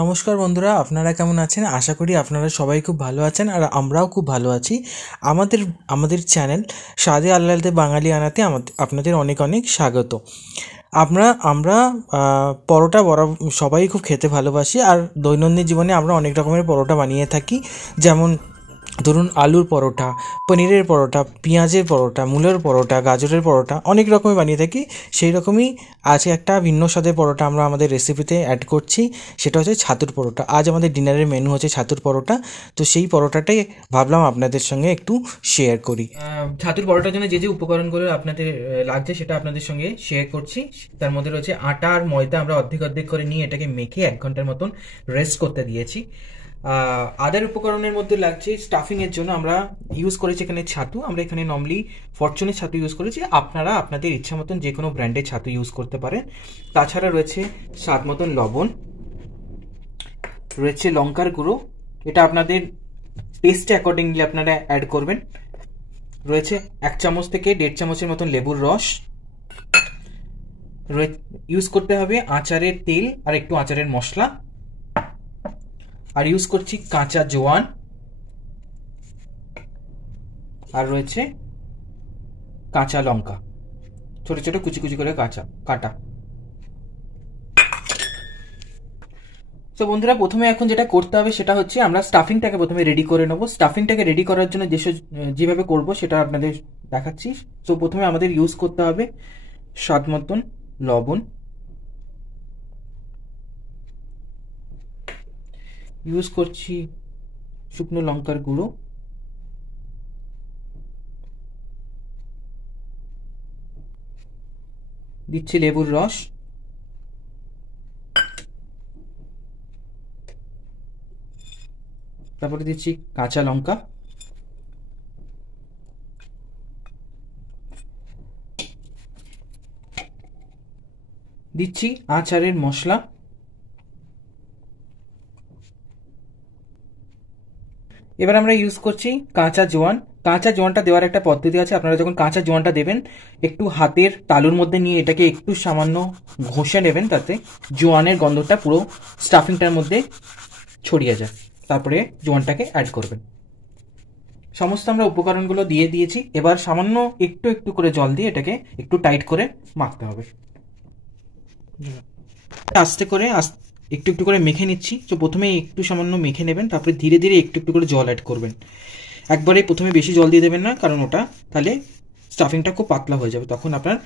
নমস্কার বন্ধুরা, আপনারা কেমন আছেন? আশা করি আপনারা সবাই খুব ভালো আছেন আর আমরাও খুব ভালো আছি। আমাদের আমাদের চ্যানেল স্বাদে আহ্লাদে বাঙালি আনাতে আপনাদের অনেক অনেক স্বাগত। আমরা পরোটা সবাই খুব খেতে ভালোবাসি, আর দৈনন্দিন জীবনে আমরা অনেক রকমের পরোটা বানিয়ে থাকি। যেমন ধরুন আলুর পরোটা, পনিরের পরোটা, পেঁয়াজের পরোটা, মূলের পরোটা, গাজরের পরোটা, অনেক রকমের বানিয়ে থাকি। সেই রকমই আজকে একটা ভিন্ন স্বাদের পরোটা আমরা আমাদের রেসিপিতে অ্যাড করছি, সেটা হচ্ছে ছাতুর পরোটা। আজ আমাদের ডিনারের মেনু হচ্ছে ছাতুর পরোটা। তো সেই পরোটাটাই ভাবলাম আপনাদের সঙ্গে একটু শেয়ার করি। ছাতুর পরোটার জন্য যে যে উপকরণগুলো আপনাদের লাগছে সেটা আপনাদের সঙ্গে শেয়ার করছি। তার মধ্যে রয়েছে আটা আর ময়দা, আমরা অর্ধেক অর্ধেক করে নিয়ে এটাকে মেখে 1 ঘন্টার মতন রেস্ট করতে দিয়েছি। আদার উপকরণের মধ্যে লাগছে স্টাফিং এর জন্য আমরা ইউজ করেছি এখানে ছাতু। আমরা এখানে নর্মালি ফরচুনের ছাতু ইউজ করেছি, আপনারা আপনাদের ইচ্ছা মতন যে কোনো ব্র্যান্ডের ছাতু ইউজ করতে পারেন। তাছাড়া রয়েছে স্বাদ মতন লবণ, রয়েছে লঙ্কার গুঁড়ো, এটা আপনাদের টেস্টে অ্যাকর্ডিংলি আপনারা অ্যাড করবেন। রয়েছে 1 চামচ থেকে 1.5 চামচের মতন লেবুর রস। ইউজ করতে হবে আচারের তেল আর একটু আচারের মশলা। আর ইউজ করছি কাঁচা জোয়ান, আর রয়েছে কাঁচা লঙ্কা, ছোট ছোট কুচি কুচি করে কাটা। তো বন্ধুরা, প্রথমে এখন যেটা করতে হবে সেটা হচ্ছে আমরা স্টাফিংটাকে প্রথমে রেডি করে নেবো। স্টাফিংটাকে রেডি করার জন্য যেভাবে করব সেটা আপনাদের দেখাচ্ছি। তো প্রথমে আমাদের ইউজ করতে হবে স্বাদ মতন লবণ, ইউজ করছি শুকনো লঙ্কার গুঁড়ো, দিচ্ছি লেবুর রস, তারপরে দিচ্ছি কাঁচা লঙ্কা, দিচ্ছি আচারের মশলা, এবার আমরা ইউজ করছি কাঁচা জোয়ান। কাঁচা জোয়ানটা দেওয়ার একটা পদ্ধতি আছে। আপনারা যখন কাঁচা জোয়ানটা দেবেন, একটু হাতের তালুর মধ্যে নিয়ে এটাকে একটু সামান্য ঘষে নেবেন, তাতে জোয়ানের গন্ধটা পুরো স্টাফিংটার মধ্যে ছড়িয়ে যায়। তারপরে জোয়ানটাকে অ্যাড করবেন। সমস্ত আমরা উপকরণগুলো দিয়ে দিয়েছি। এবার সামান্য একটু একটু করে জল দিয়ে এটাকে একটু টাইট করে মাখতে হবে। আস্তে করে একটু একটু করে মেখে নিচ্ছি। তো প্রথমে একটু সামান্য মেখে নেবেন, তারপরে ধীরে ধীরে একটু একটু করে জল অ্যাড করবেন। একবারে প্রথমে বেশি জল দিয়ে দেবেন না, কারণ ওটা তাহলে স্টাফিংটা খুব পাতলা হয়ে যাবে, তখন আপনার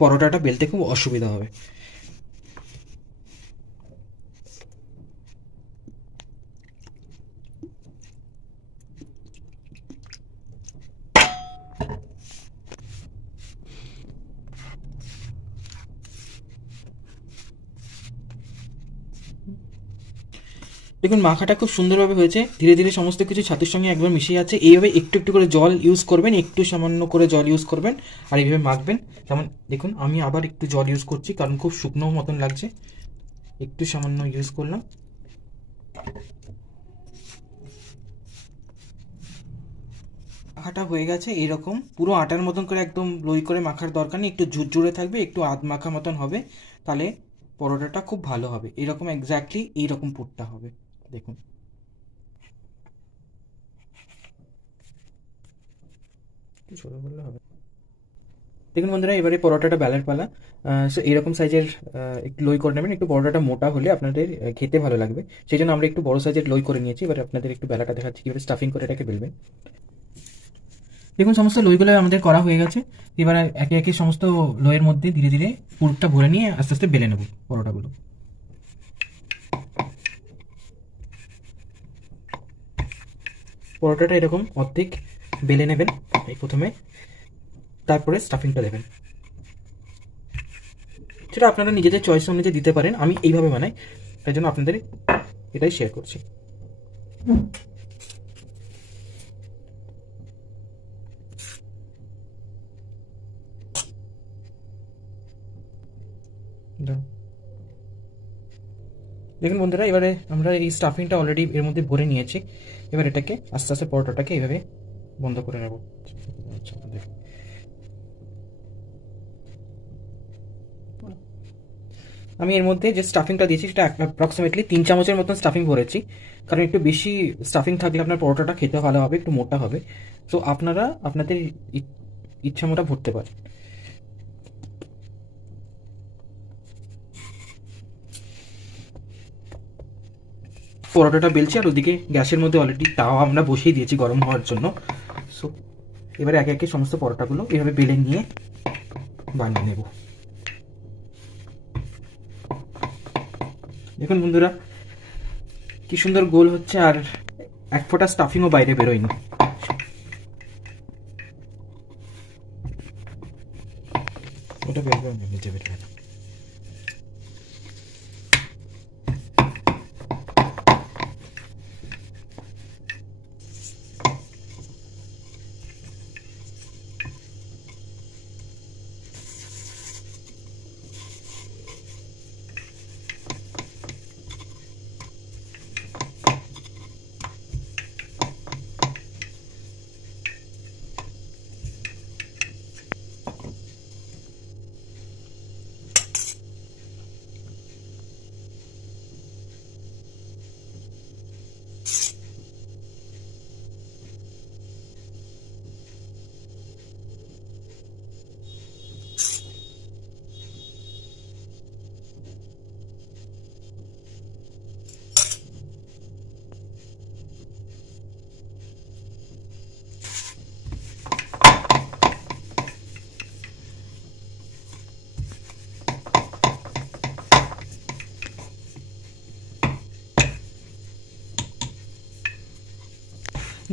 পরোটাটা বেলতে খুব অসুবিধা হবে। দেখুন মাখাটা খুব সুন্দরভাবে হয়েছে, ধীরে ধীরে সমস্ত কিছু ছাতুর সঙ্গে একবার মিশে যাচ্ছে। এইভাবে একটু একটু করে জল ইউজ করবেন, একটু সামান্য করে জল ইউজ করবেন, আর এইভাবে মাখবেন। যেমন দেখুন আমি আবার একটু জল ইউজ করছি, কারণ খুব শুকনো মতন লাগছে। একটু সামান্য ইউজ করলাম। মাখাটা হয়ে গেছে। এইরকম পুরো আটার মতন করে একদম লই করে মাখার দরকার নেই, একটু ঝুরঝুরে থাকবে, একটু আধ মাখা মতন হবে, তাহলে পরোটাটা খুব ভালো হবে। এরকম এক্স্যাক্টলি এইরকম পুরটা হবে। দেখুন একটু ছোট করলে হবে। দেখুন বন্ধুরা, এবারে পরোটাটা বেলার পালা। সো এরকম সাইজের একটু লই করে নেবেন। একটু পরোটাটা মোটা হলে আপনাদের খেতে ভালো লাগবে, সেই জন্য আমরা একটু বড় সাইজের লই করে নিয়েছি। এবার আপনাদের একটু বেলাটা দেখাচ্ছি কীভাবে স্টাফিং করে এটাকে বেলবেন। দেখুন সমস্ত লইগুলো আমাদের করা হয়ে গেছে। এবার একে একে সমস্ত লইয়ের মধ্যে ধীরে ধীরে পুরটা ভরে নিয়ে আস্তে আস্তে বেলে নেব পরোটাগুলো। পরোটাটা এরকম অর্ধেক বেলে নেবেন এই প্রথমে, তারপরে স্টাফিংটা দেবেন। সেটা আপনারা নিজেদের চয়েস অনুযায়ী দিতে পারেন, আমি এইভাবে বানাই, তাই জন্য আপনাদের এটাই শেয়ার করছি। দেখুন বন্ধুরা, এবারে আমরা এই স্টাফিংটা অলরেডি এর মধ্যে ভরে নিয়েছি। এবার এটাকে আস্তে আস্তে পরোটাটাকে এইভাবে বন্ধ করে নেব। আমি এর মধ্যে যে স্টাফিংটা দিয়েছি সেটা অ্যাপ্রক্সিমেটলি 3 চামচের মতন স্টাফিং ভরেছি, কারণ একটু বেশি স্টাফিং থাকলে আপনার পরোটাটা খেতে ভালো হবে, একটু মোটা হবে। তো আপনারা আপনাদের ইচ্ছা মতো ভরতে পারেন। পরোটাটা বেলছি, আর ওদিকে গ্যাসের মধ্যে অলরেডি তাওয়া আমরা বসিয়ে দিয়েছি গরম হওয়ার জন্য। সো এবারে একে একে সমস্ত পরোটাগুলো এভাবে বেলে নিয়ে বানিয়ে নেব। দেখুন বন্ধুরা কি সুন্দর গোল হচ্ছে, আর এক ফোঁটা স্টাফিংও বাইরে বেরোয়নি। ওটা বেরোবে না, নিচে বেরোবে না।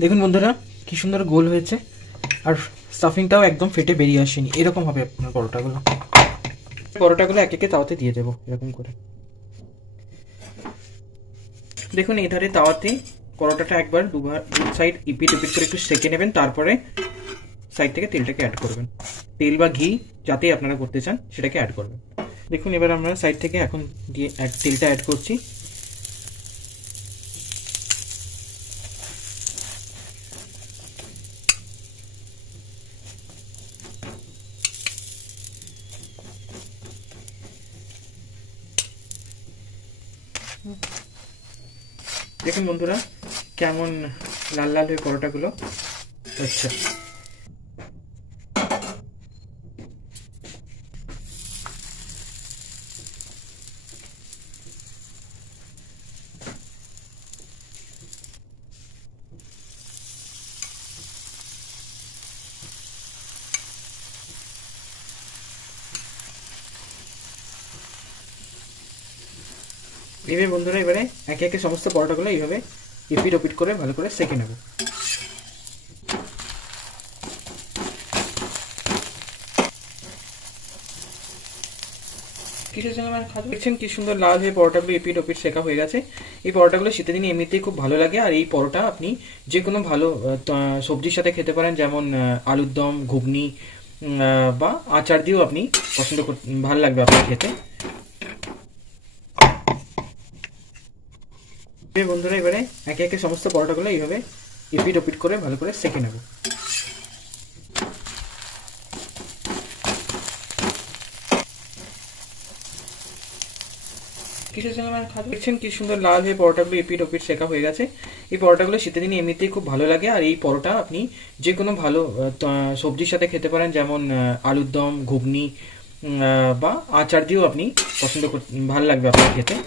দেখুন বন্ধুরা কি সুন্দর গোল হয়েছে, আর স্টাফিংটাও একদম ফেটে বেরিয়ে আসেনি। এরকম হবে আপনার পরোটাগুলো এক একে তাওয়াতে দিয়ে দেবো এরকম করে। দেখুন এই ধারে তাওয়াতে পরোটাটা একবার দু সাইড ইপিট ইপিট করে একটু সেঁকে নেবেন, তারপরে সাইড থেকে তেলটাকে অ্যাড করবেন। তেল বা ঘি যাতেই আপনারা করতে চান সেটাকে অ্যাড করবেন। দেখুন এবার আমরা সাইড থেকে এখন দিয়ে তেলটা অ্যাড করছি। দেখুন বন্ধুরা কেমন লাল লাল হয়ে পরোটাগুলো। আচ্ছা এইভাবে বন্ধুরা এবারে একে একে সমস্ত পরোটাগুলো এইভাবে ইপিট ওপিট করে ভালো করে সেঁকে নেব। দেখছেন কি সুন্দর লাল হয়ে পরোটাগুলো ইপিট ওপিট সেঁকা হয়ে গেছে। এই পরোটাগুলো শীতের দিনে এমনিতেই খুব ভালো লাগে, আর এই পরোটা আপনি যে কোনো ভালো সবজির সাথে খেতে পারেন, যেমন আলুর দম, ঘুগনি বা আচার দিয়েও আপনি পছন্দ ভালো লাগবে আপনার খেতে। বন্ধুরা এবারে একে একে সমস্ত পরোটাগুলো এইভাবে ইপিট ওপিট করে ভালো করে সেঁকে নেব। দেখছেন কি সুন্দর লাল হয়ে পরোটাগুলো ইপিট ওপিট সেঁকা হয়ে গেছে। এই পরোটাগুলো শীতের দিনে এমনিতেই খুব ভালো লাগে, আর এই পরোটা আপনি যে কোনো ভালো সবজির সাথে খেতে পারেন, যেমন আলুর দম, ঘুগনি বা আচার দিয়েও আপনি পছন্দ ভালো লাগবে আপনার খেতে।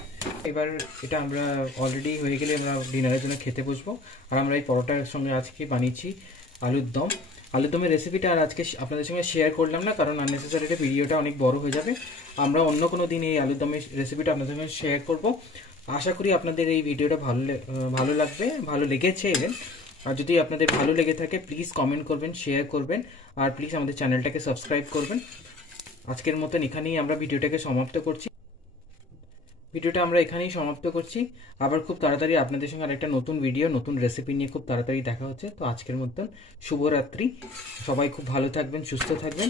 এবার এটা আমরা অলরেডি হয়ে গেলে আমরা ডিনারের জন্য খেতে বসবো। আর আমরা এই পরোটার সঙ্গে আজকে বানিয়েছি আলুর দম। আলুর দমের রেসিপিটা আর আজকে আপনাদের সঙ্গে শেয়ার করলাম না, কারণ আননেসেসারি ভিডিওটা অনেক বড় হয়ে যাবে। আমরা অন্য কোনো দিন এই আলুর দমের রেসিপিটা আপনাদের সঙ্গে শেয়ার করব। আশা করি আপনাদের এই ভিডিওটা ভালো লাগবে, ভালো লেগেছে ইভেন। আর যদি আপনাদের ভালো লেগে থাকে প্লিজ কমেন্ট করবেন, শেয়ার করবেন, আর প্লিজ আমাদের চ্যানেলটাকে সাবস্ক্রাইব করবেন। আজকের মতন এখানেই আমরা ভিডিওটাকে সমাপ্ত করছি। আবার খুব তাড়াতাড়ি আপনাদের সঙ্গে আরেকটা নতুন ভিডিও, নতুন রেসিপি নিয়ে খুব তাড়াতাড়ি দেখা হচ্ছে। তো আজকের মতন শুভরাত্রি, সবাই খুব ভালো থাকবেন, সুস্থ থাকবেন।